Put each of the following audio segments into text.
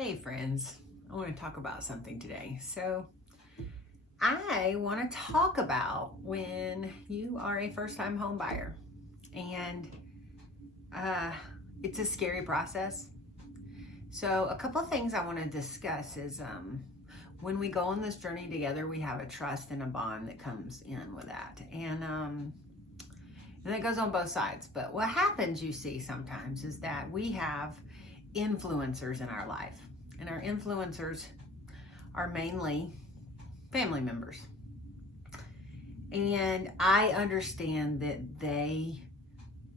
Hey friends, I want to talk about something today. I want to talk about when you are a first-time home buyer and uh, it's a scary process. So a couple of things I want to discuss is when we go on this journey together, we have a trust and a bond that comes in with that. And that goes on both sides. But what happens, you see, sometimes is that we have influencers in our life. And our influencers are mainly family members. And I understand that they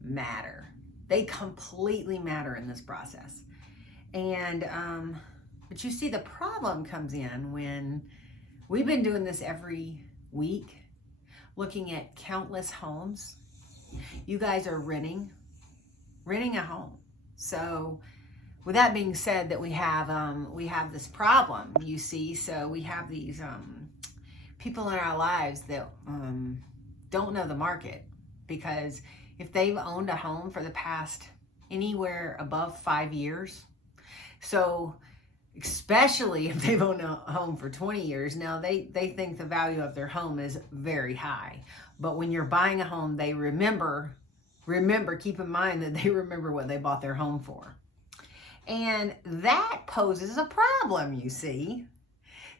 matter. They completely matter in this process. But you see, the problem comes in when we've been doing this every week, looking at countless homes. You guys are renting a home. So with that being said, that we have this problem, you see. So we have these people in our lives that don't know the market, because if they've owned a home for the past anywhere above 5 years, so especially if they've owned a home for 20 years, now they think the value of their home is very high. But when you're buying a home, they remember, keep in mind that they remember what they bought their home for. And that poses a problem, you see.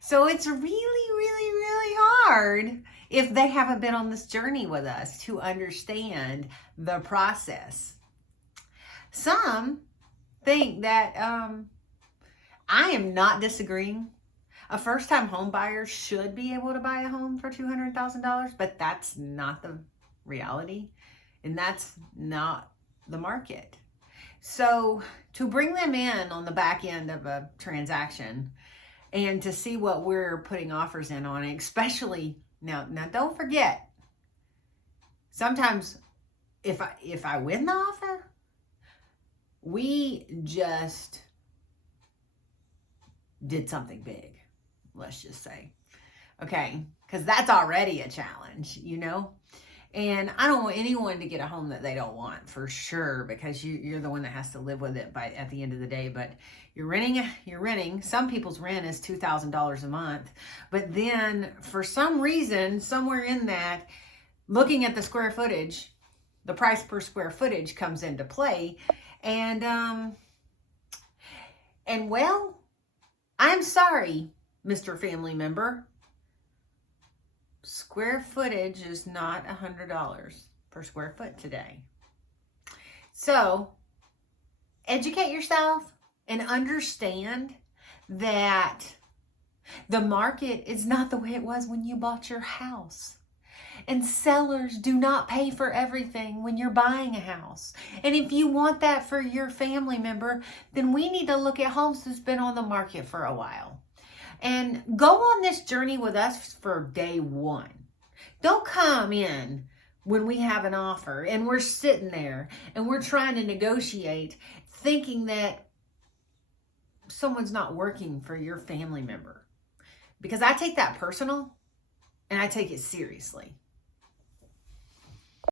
So it's really, really, really hard if they haven't been on this journey with us to understand the process. Some think that I am not disagreeing. A first-time home buyer should be able to buy a home for $200,000, but that's not the reality, and that's not the market. So to bring them in on the back end of a transaction and to see what we're putting offers in on it, especially now don't forget, sometimes if I win the offer, we just did something big, let's just say. Okay, because that's already a challenge, you know? And I don't want anyone to get a home that they don't want, for sure, because you're the one that has to live with it at the end of the day. But you're renting. Some people's rent is $2,000 a month. But then for some reason, somewhere in that, looking at the square footage, the price per square footage comes into play. And well, I'm sorry, Mr. Family Member. Square footage is not $100 per square foot today. So educate yourself and understand that the market is not the way it was when you bought your house. And sellers do not pay for everything when you're buying a house. And if you want that for your family member, then we need to look at homes that's been on the market for a while. And go on this journey with us for day one. Don't come in when we have an offer and we're sitting there and we're trying to negotiate, thinking that someone's not working for your family member. Because I take that personal and I take it seriously.